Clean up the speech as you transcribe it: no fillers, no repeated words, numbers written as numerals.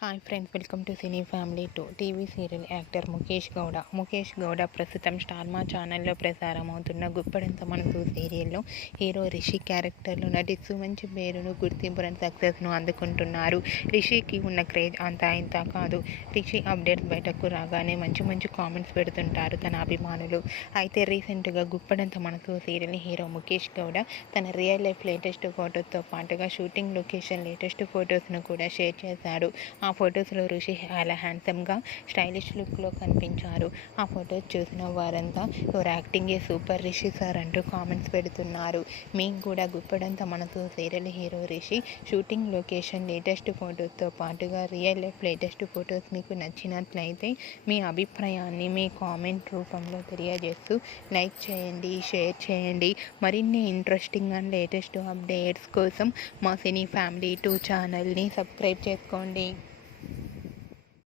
Hi friends, welcome to cine family 2. TV serial actor Mukesh Gowda ప్రస్తుతం Star మా ఛానల్లో ప్రసారం అవుతున్న గుప్పడంత మనసు సీరియల్లో హీరో రిషి క్యారెక్టర్లో నటిస్తూ మంచి పేరును, గుర్తింపును, సక్సెస్ను అందుకుంటున్నారు. రిషికి ఉన్న క్రేజ్ అంతా ఇంత కాదు. రిషి అప్డేట్స్ బయటకు రాగానే మంచి కామెంట్స్ పెడుతుంటారు తన అభిమానులు. అయితే రీసెంట్గా గుప్పడంత మనసు సీరియల్ హీరో ముఖేష్ గౌడ తన రియల్ లైఫ్ లేటెస్ట్ ఫోటోతో పాటుగా షూటింగ్ లొకేషన్ లేటెస్ట్ ఫొటోస్ను కూడా షేర్ చేశాడు. ఆ ఫొటోస్లో రిషి చాలా హ్యాండ్సమ్గా, స్టైలిష్ లుక్లో కనిపించారు. ఆ ఫొటోస్ చూసిన వారంతా యువర్ యాక్టింగే సూపర్ రిషి సార్ అంటూ కామెంట్స్ పెడుతున్నారు. మీకు కూడా Guppedantha Manasu serial hero Rishi shooting location latest ఫొటోస్తో పాటుగా రియల్ లైఫ్ లేటెస్ట్ ఫొటోస్ మీకు నచ్చినట్లయితే మీ అభిప్రాయాన్ని మీ కామెంట్ రూపంలో తెలియజేస్తూ లైక్ చేయండి, షేర్ చేయండి. మరిన్ని ఇంట్రెస్టింగ్ అండ్ లేటెస్ట్ అప్డేట్స్ కోసం మా సినీ ఫ్యామిలీ 2 ఛానల్ని సబ్స్క్రైబ్ చేసుకోండి.